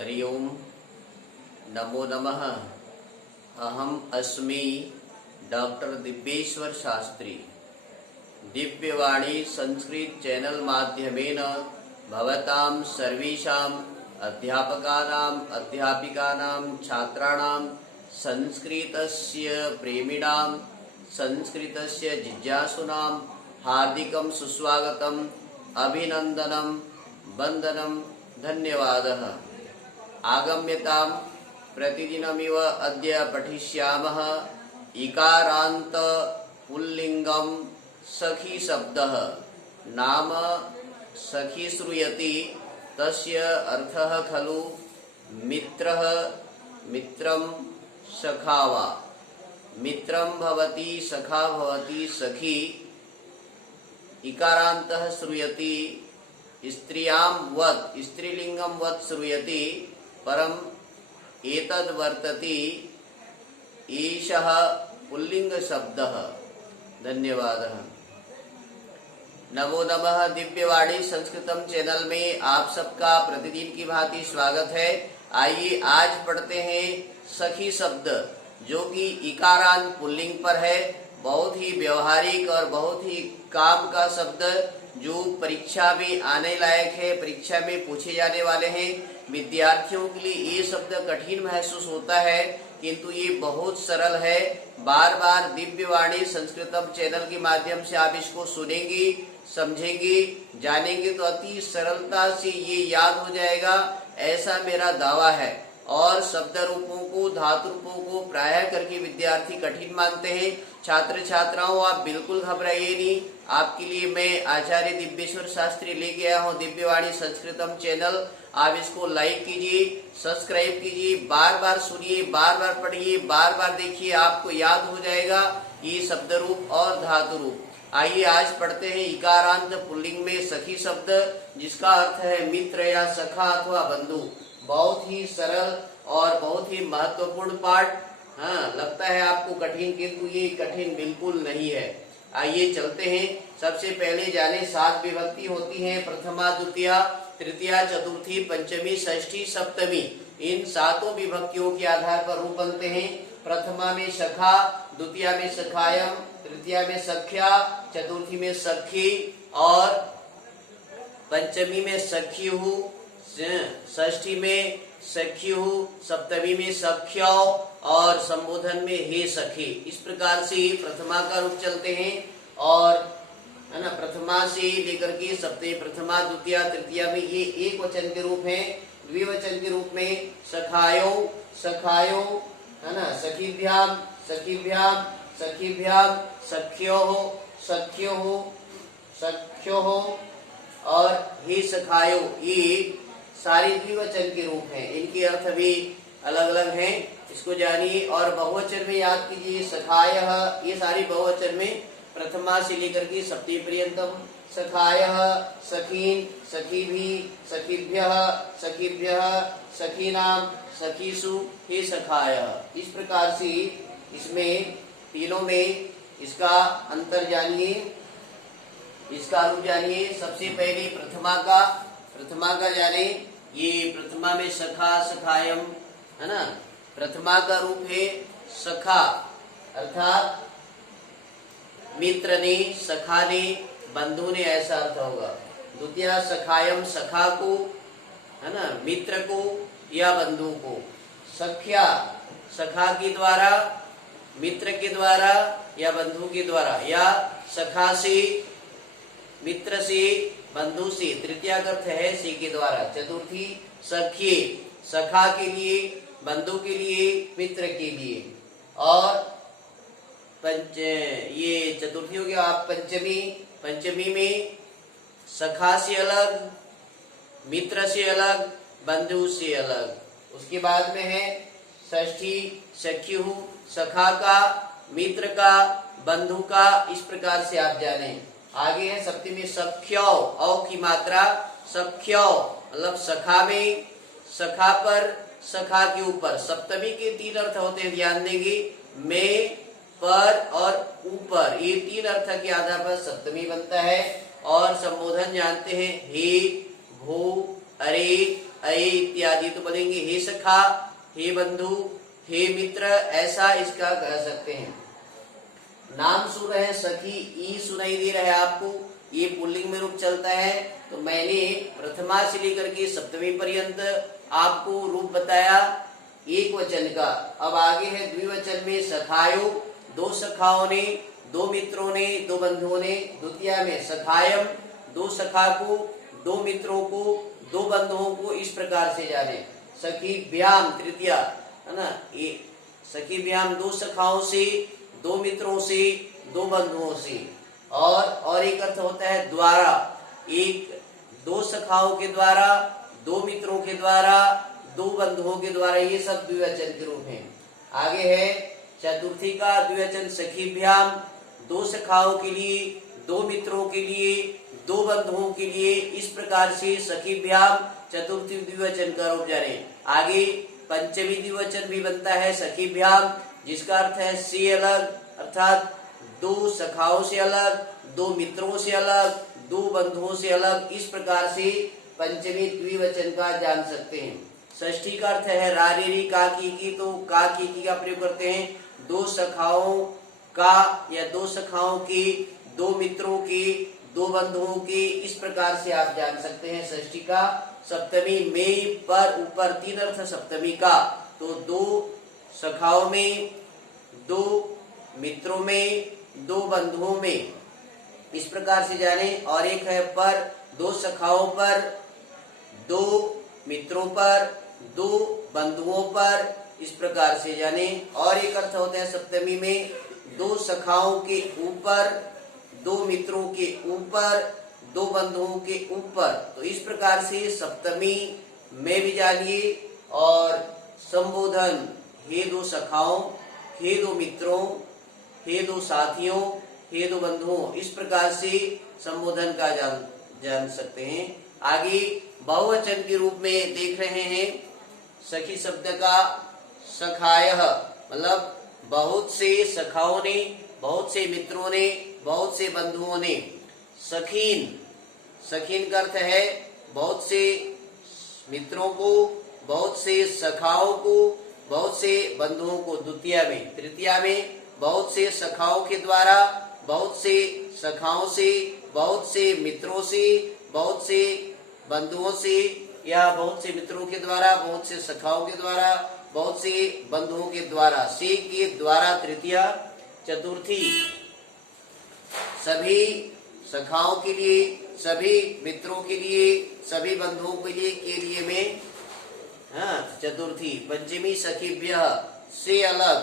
हरि ओम नमो नमः। अहम अस्मि डॉक्टर दिव्येश्वर शास्त्री। दिव्यवाणी संस्कृत चैनल माध्यमेन भवतां सर्वेषाम् अध्यापकानाम् अध्यापिकानां छात्राणां संस्कृतस्य प्रेमिणां संस्कृतस्य जिज्ञासुनां हार्दिकं सुस्वागतम् अभिनन्दनं वन्दनं धन्यवादः। आगम्यतां प्रतिदिनमिव अद्य पठिष्यामः इकारान्त पुल्लिङ्गं सखी शब्दः। नाम सखी श्रूयति तस्य अर्थः खलु मित्रः मित्रं सखा वा। मित्रं भवति सखा भवति सखी। इकारान्तः श्रूयति स्त्रियां वत् स्त्रीलिंगं वत् श्रूयति परम एतद् वर्तति एषः पुल्लिंग शब्दः। धन्यवादः। नमो नमः। दिव्यवाणी संस्कृतम चैनल में आप सबका प्रतिदिन की भांति स्वागत है। आइए आज पढ़ते हैं सखी शब्द, जो कि इकारांत पुल्लिंग पर है। बहुत ही व्यवहारिक और बहुत ही काम का शब्द, जो परीक्षा में आने लायक है, परीक्षा में पूछे जाने वाले हैं। विद्यार्थियों के लिए ये शब्द कठिन महसूस होता है, किंतु ये बहुत सरल है। बार बार दिव्यवाणी संस्कृतम चैनल के माध्यम से आप इसको सुनेंगे, समझेंगे, जानेंगे तो अति सरलता से ये याद हो जाएगा, ऐसा मेरा दावा है। और शब्द रूपों को, धातु रूपों को प्रायः करके विद्यार्थी कठिन मानते हैं। छात्र छात्राओं, आप बिल्कुल घबराइए नहीं। आपके लिए मैं आचार्य दिव्येश्वर शास्त्री लेके आया हूँ दिव्यवाणी संस्कृतम चैनल। आप इसको लाइक कीजिए, सब्सक्राइब कीजिए, बार बार सुनिए, बार बार पढ़िए, बार बार देखिए, आपको याद हो जाएगा ये शब्द रूप और धातु रूप। आइए आज पढ़ते हैं इकारांत पुल्लिंग में सखी शब्द, जिसका अर्थ है मित्र या सखा अथवा बंधु। बहुत ही सरल और बहुत ही महत्वपूर्ण पाठ। हाँ, लगता है आपको कठिन, किंतु ये कठिन बिल्कुल नहीं है। आइए चलते हैं। सबसे पहले जाने 7 विभक्ति होती हैं, प्रथमा द्वितीया तृतीया चतुर्थी पंचमी षष्ठी सप्तमी। इन 7 विभक्तियों के आधार पर रूप बनते हैं। प्रथमा में सखा, द्वितीया में सखायम, तृतीया में सख्या, चतुर्थी में सखी और पंचमी में सख्यु, षष्ठी में सख्यु, सप्तमी में सख्यो और संबोधन में हे सखी। इस प्रकार से प्रथमा का रूप चलते हैं। और है ना, प्रथमा से लेकर के सप्तमी, प्रथमा द्वितीया तृतीया में ये एक वचन के रूप हैं। द्विवचन के रूप में सखायो सखायो, है ना, सखीभ्याम सखीभ्याम सखीभ्याम, सख्योः सख्योः सख्योः और हे सखायो, ये सारे द्विवचन के रूप हैं। इनके अर्थ भी अलग अलग हैं, इसको जानिए। और बहुवचन में याद कीजिए सखायः, ये सारी बहुवचन में प्रथमा से लेकर के सप्तमी पर्यंतम। सखायः सखीन सखीभिः सखीभ्यः सखीभ्यः सखीनां सखीसु हे सखायः। इस प्रकार से इसमें तीनों में इसका अंतर जानिए, इसका रूप जानिए। सबसे पहले प्रथमा का जाने। ये प्रथमा में सखा सखायम, है ना। प्रथमा का रूप है सखा, अर्थात मित्र ने, सखा ने, बंधु ने, ऐसा अर्थ होगा। द्वितीय सखायम, सखा को, है ना, मित्र को या बंधु को। सख्या, सखा के द्वारा, मित्र के द्वारा या बंधु के द्वारा, या सखा से, मित्र से, बंधु से। तृतीया अर्थ है से के द्वारा। चतुर्थी सखी, सखा के लिए, बंधु के लिए, मित्र के लिए। और ये चतुर्थी हो गया। आप पंचमी में सखा से अलग, मित्र से अलग, बंधु से अलग। उसके बाद में है षष्ठी सख्यु, सखा का, मित्र का, बंधु का। इस प्रकार से आप जाने। आगे है सप्तमी सख्यो, औ की मात्रा सख्यो, मतलब सखा में, सखा पर, सखा के ऊपर। सप्तमी के 3 अर्थ होते हैं, ध्यान देंगे। में, पर और ऊपर, ये 3 अर्थ के आधार पर सप्तमी बनता है। और संबोधन जानते हैं, हे, भू, अरे, अये इत्यादि तो बोलेंगे हे सखा, हे बंधु, हे मित्र, ऐसा इसका कह सकते हैं। नाम सुन रहे हैं सखी, ई सुनाई दे रहा है आपको, ये पुल्लिंग में रूप चलता है। तो मैंने प्रथमा से लेकर के सप्तमी पर्यंत आपको रूप बताया एक वचन का। अब आगे है द्विवचन में सखायो, दो सखाओं ने, दो मित्रों ने, दो बंधुओं ने। द्वितीय में सखायम, दो सखा को, दो मित्रों को, दो बंधुओं को, इस प्रकार से जाने। सखी व्याम तृतीया है ना, ये सखी व्याम दो सखाओं से, दो मित्रों से, दो बंधुओं से। और एक अर्थ होता है द्वारा, एक दो सखाओं के द्वारा, दो मित्रों के द्वारा, दो बंधुओं के द्वारा, ये सब द्विवचन के रूप हैं। आगे है चतुर्थी का द्विवचन सखीभ्याम, दो सखाओं के लिए, दो मित्रों के लिए, दो बंधुओं के लिए, इस प्रकार से सखीभ्याम चतुर्थी द्विवचन का रूप जाने। आगे पंचमी द्विवचन भी बनता है सखीभ्याम, जिसका अर्थ है से अलग, अर्थात दो सखाओं से अलग, दो मित्रों से अलग, दो बंधुओं से अलग, इस प्रकार से पंचमी द्विवचन का जान सकते हैं। षष्ठी का अर्थ है रारेरी का की, तो का की का प्रयोग करते हैं दो सखाओं का या दो सखाओं के, दो मित्रों के, दो बंधुओं के, इस प्रकार से आप जान सकते हैं षष्ठी का। सप्तमी में, पर, ऊपर, तीन अर्थ सप्तमी का, तो दो सखाओं में, दो मित्रों में, दो बंधुओं में, इस प्रकार से जाने। और एक है पर, दो सखाओं पर, दो मित्रों पर, दो बंधुओं पर, इस प्रकार से जाने। और एक अर्थ होता है सप्तमी में दो सखाओं के ऊपर, दो मित्रों के ऊपर, दो बंधुओं के ऊपर, तो इस प्रकार से सप्तमी में भी जानिए। और संबोधन हे दो सखाओं, हे दो मित्रों, हे दो साथियों, हे दो बंधुओं, इस प्रकार से संबोधन का जान सकते हैं। आगे बहुवचन के रूप में देख रहे हैं सखी शब्द का सखायः, मतलब बहुत से सखाओं ने, बहुत से मित्रों ने, बहुत से बंधुओं ने। सखीन, सखीन का अर्थ है बहुत से मित्रों को, बहुत से सखाओं को, बहुत से बंधुओं को द्वितीय में। तृतीया में बहुत से सखाओं के द्वारा, बहुत से सखाओं से, बहुत से मित्रों से, बहुत से बंधुओं से, या बहुत से मित्रों के द्वारा, बहुत से सखाओं के द्वारा, बहुत से बंधुओं के द्वारा, से के द्वारा तृतीया। चतुर्थी सभी सखाओं के लिए, सभी मित्रों के लिए, सभी बंधुओं के लिए में चतुर्थी। पंचमी सखीभ्यः से अलग,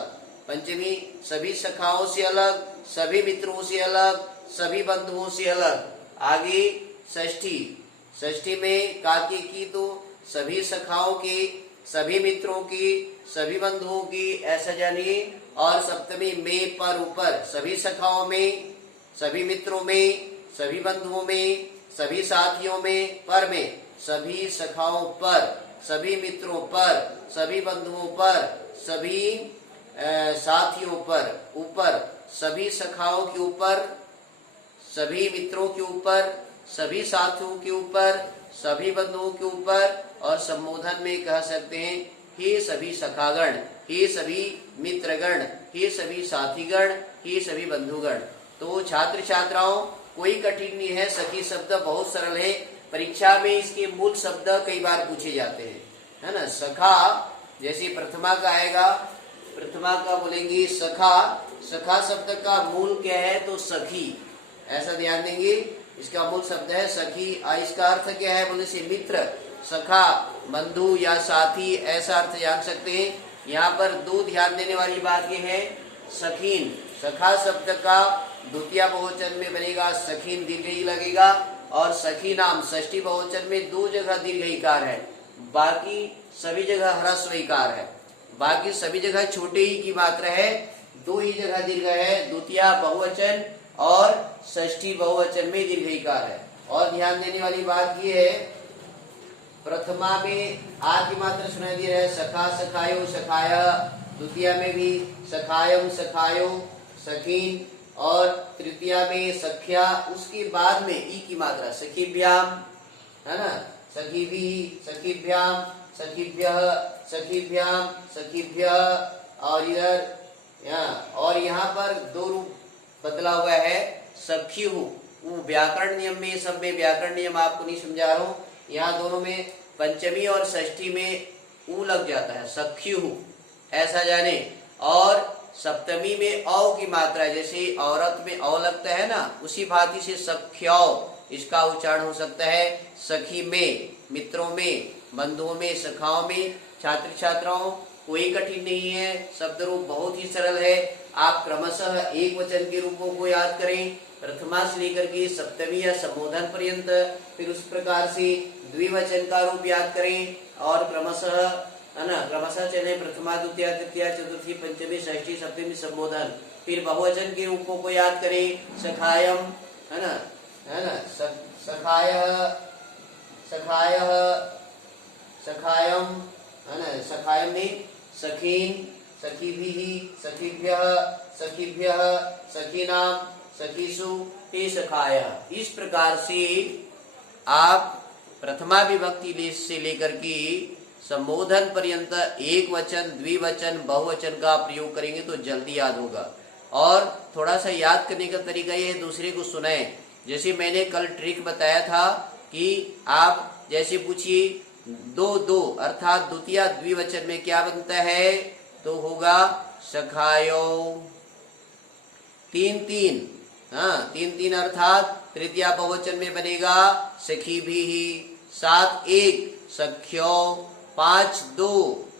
पंचमी सभी सखाओं से अलग, सभी मित्रों से अलग, सभी बंधुओं से अलग। आगे षष्ठी, षष्ठी में काके की, तो सभी सखाओं के, सभी मित्रों की, सभी बंधुओं की, ऐसा जानिए। और सप्तमी में, पर, ऊपर, सभी सखाओं में, सभी मित्रों में, सभी बंधुओं में, सभी साथियों में, पर में, सभी सखाओं पर, सभी मित्रों पर, सभी बंधुओं पर, सभी साथियों पर, ऊपर, सभी सखाओं के ऊपर, सभी मित्रों के ऊपर, सभी साथियों के ऊपर, सभी बंधुओं के ऊपर। और संबोधन में कह सकते हैं हे सभी सखागण, हे सभी मित्रगण, हे सभी साथीगण, हे सभी बंधुगण। तो छात्र छात्राओं, कोई कठिन नहीं है, सखी शब्द बहुत सरल है। परीक्षा में इसके मूल शब्द कई बार पूछे जाते हैं, है ना। सखा, जैसे प्रथमा का आएगा, प्रथमा का बोलेंगे सखा, सखा शब्द का मूल क्या है, तो सखी, ऐसा ध्यान देंगे। इसका मूल शब्द है सखी। इसका अर्थ क्या है बोले से मित्र, सखा, बंधु या साथी, ऐसा अर्थ जान सकते हैं। यहाँ पर दो ध्यान देने वाली बात ये है, सखीन, सखा शब्द का द्वितीय बहुवचन में बनेगा सखीन, दीर्घ ही लगेगा। और सखी नाम षष्ठी बहुवचन में दो जगह दीर्घ ईकार है, बाकी सभी जगह ह्रस्व ईकार है। बाकी सभी जगह छोटे ही की मात्रा है, दो ही जगह दीर्घ है, द्वितीय बहुवचन और षष्ठी बहुवचन में दीर्घ ईकार है। और ध्यान देने वाली बात ये है, प्रथमा में आ की मात्रा सुनाई दे रहा है, सखा, सखायो, सखाया। द्वितीय में भी सखायम, सखायो, सखीन। और तृतीया में सख्या, उसके बाद में ई की मात्रा, सखीभ्याम, है ना, सखीभिः सखीभ्यां सखीभ्यः सखीभ्यां सखीभ्यः। और यहाँ पर दो रूप बदला हुआ है सख्यु। वो व्याकरण नियम में, सब में व्याकरण नियम आपको नहीं समझा रहा हूँ। यहाँ दोनों में पंचमी और षष्ठी में ऊ लग जाता है सख्यु, ऐसा जाने। और सप्तमी में औ की मात्रा है, जैसे औरत में औ लगता है ना, उसी भांति से सख्यौ इसका उच्चारण हो सकता है। सखी में, मित्रों में, बंधुओं में, सखाओं में। छात्र छात्राओं कोई कठिन नहीं है, शब्द रूप बहुत ही सरल है। आप क्रमशः एक वचन के रूपों को याद करें, प्रथमा से लेकर के सप्तमी या संबोधन पर्यंत। फिर उस प्रकार से द्विवचन का रूप याद करें और क्रमशः, है ना, क्रमशः चले प्रथमा द्वितीय तृतीया चतुर्थी पंचमी षष्ठी सप्तमी संबोधन। फिर बहुवचन के रूपों को याद करें, सखायम, है ना, सखायः सखायः सखायम, है ना, सखायम में सखीन सखीभिः सखीभ्यः सखीभ्यः सखीनां सखीसु ते सखायः। इस प्रकार से आप प्रथमा विभक्ति से लेकर के संबोधन पर्यंत एक वचन, द्विवचन, बहुवचन का प्रयोग करेंगे तो जल्दी याद होगा। और थोड़ा सा याद करने का तरीका ये है, दूसरे को सुनाएं। जैसे मैंने कल ट्रिक बताया था कि आप जैसे पूछिए दो दो अर्थात द्वितीय द्विवचन में क्या बनता है, तो होगा सखायो। तीन तीन, हाँ, तीन तीन अर्थात तृतीया बहुवचन में बनेगा सखीभिः। सात एक सख्यो, पांच दो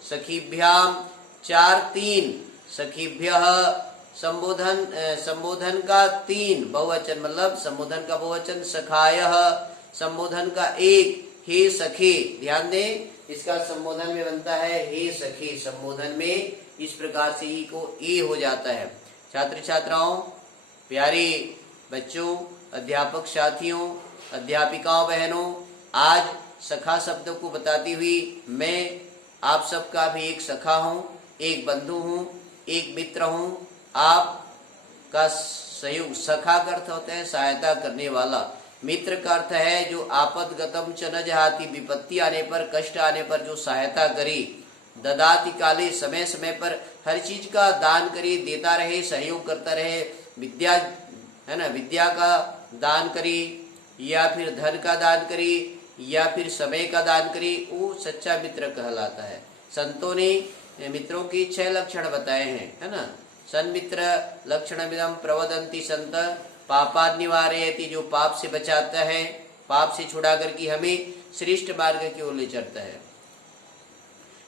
सखीभ्याम, चार तीन सखीभ्यः। संबोधन का तीन बहुवचन, मतलब संबोधन का बहुवचन सखायः। संबोधन का एक हे सखे, ध्यान दें, इसका संबोधन में बनता है हे सखे। संबोधन में इस प्रकार से ई को ए हो जाता है। छात्र छात्राओं, प्यारे बच्चों, अध्यापक साथियों, अध्यापिकाओं, बहनों, आज सखा शब्द को बताती हुई मैं आप सबका भी एक सखा हूँ, एक बंधु हूँ, एक मित्र हूँ। आपका सहयोग, सखा का अर्थ होता है सहायता करने वाला, मित्र का अर्थ है जो आपदगतम च न जहाति, विपत्ति आने पर, कष्ट आने पर जो सहायता करे। ददाति काले, समय समय पर हर चीज का दान करे, देता रहे, सहयोग करता रहे। विद्या, है ना, विद्या का दान करे या फिर धन का दान करे या फिर समय का दान करे, वो सच्चा मित्र कहलाता है। संतों ने मित्रों की 6 लक्षण बताए हैं, है ना। सन्मित्र लक्षणमिदं प्रवदन्ति संत पापा निवारयति, जो पाप से बचाता है, पाप से छुड़ा करके हमें श्रेष्ठ मार्ग की ओर ले चलता है।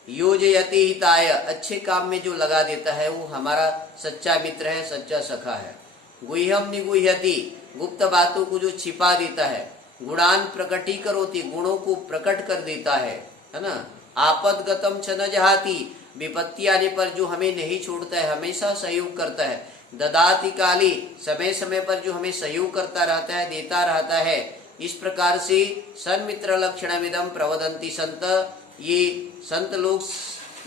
योजयति हिताय, अच्छे काम में जो लगा देता है वो हमारा सच्चा मित्र है, सच्चा सखा है। गुह्यम निगुह्यति, गुप्त बातों को जो छिपा देता है। गुणान प्रकटीकरोति, गुणों को प्रकट कर देता है ना। आपदगतम च न जहाति, विपत्ति आने पर जो हमें नहीं छोड़ता है, हमेशा सहयोग करता है। ददाति काले, समय समय पर जो हमें सहयोग करता रहता है, देता रहता है। इस प्रकार से सन्मित्र लक्षणमिदं प्रवदन्ति संत, ये संत लोग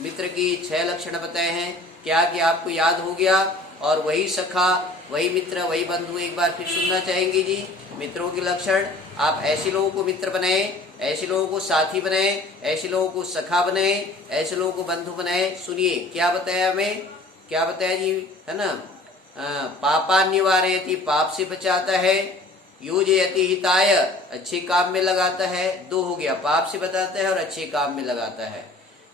मित्र की 6 लक्षण बताए हैं। क्या कि आपको याद हो गया? और वही सखा, वही मित्र, वही बंधु एक बार फिर सुनना चाहेंगे जी। मित्रों के लक्षण, आप ऐसे लोगों को मित्र बनाए, ऐसे लोगों को साथी बनाए, ऐसे लोगों को सखा बनाए, ऐसे लोगों को बंधु बनाए। सुनिए क्या बताया हमें, क्या बताया जी, है ना। पापा निवारयति, पाप से बचाता है। योजयति हिताय, अच्छे काम में लगाता है। 2 हो गया, पाप से बचाता है और अच्छे काम में लगाता है।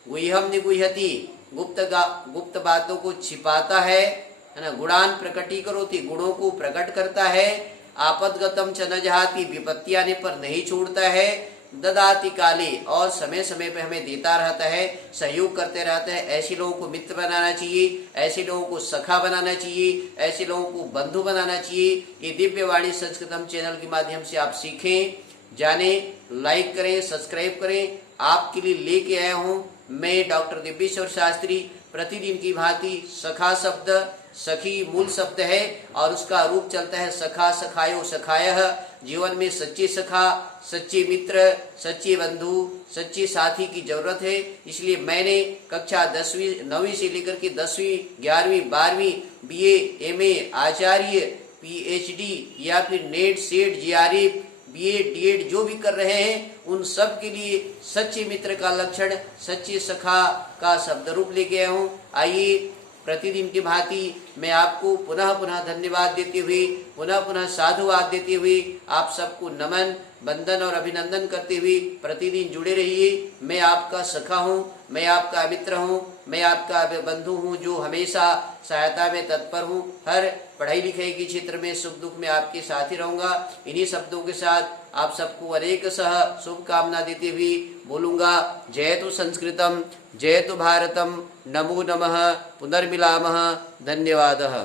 गुह्यम निगुह्यति, गुप्त बातों को छिपाता है ना। गुणान प्रकटीकरोति, गुणों को प्रकट करता है। आपदगतम च न जहाति, विपत्ति आने पर नहीं छोड़ता है। ददाति काले, और समय समय पे हमें देता रहता है, सहयोग करते रहता है। ऐसे लोगों को मित्र बनाना चाहिए, ऐसे लोगों को सखा बनाना चाहिए, ऐसे लोगों को बंधु बनाना चाहिए। ये दिव्य वाणी संस्कृतम चैनल के माध्यम से आप सीखें, जाने, लाइक करें, सब्सक्राइब करें। आपके लिए लेके आया हूँ मैं डॉक्टर दिव्येश्वर शास्त्री। प्रतिदिन की भांति सखा शब्द, सखी मूल शब्द है और उसका रूप चलता है सखा, सखायो, सखायः। जीवन में सच्चे सखा, सच्चे मित्र, सच्चे बंधु, सच्चे साथी की जरूरत है। इसलिए मैंने कक्षा 10वीं 9वीं से लेकर के 10वीं 11वीं 12वीं BA MA आचार्य PhD या फिर net set GRE BEd DEd जो भी कर रहे हैं उन सब के लिए सच्चे मित्र का लक्षण, सच्चे सखा का शब्द रूप लेके आया हूँ। आइए प्रतिदिन की भांति मैं आपको पुनः पुनः धन्यवाद देते हुए, पुनः पुनः साधुवाद देते हुए आप सबको नमन, वंदन और अभिनंदन करते हुए प्रतिदिन जुड़े रहिए। मैं आपका सखा हूँ, मैं आपका मित्र हूँ, मैं आपका बंधु हूँ जो हमेशा सहायता में तत्पर हूँ। हर पढ़ाई लिखाई के क्षेत्र में सुख दुख में आपके साथ ही रहूंगा। इन्हीं शब्दों के साथ आप सबको अनेक सह शुभकामना देते हुए बोलूंगा, जयतु संस्कृतम, जयतु भारतम, नमो नमः, पुनर्मिलामः, धन्यवादः।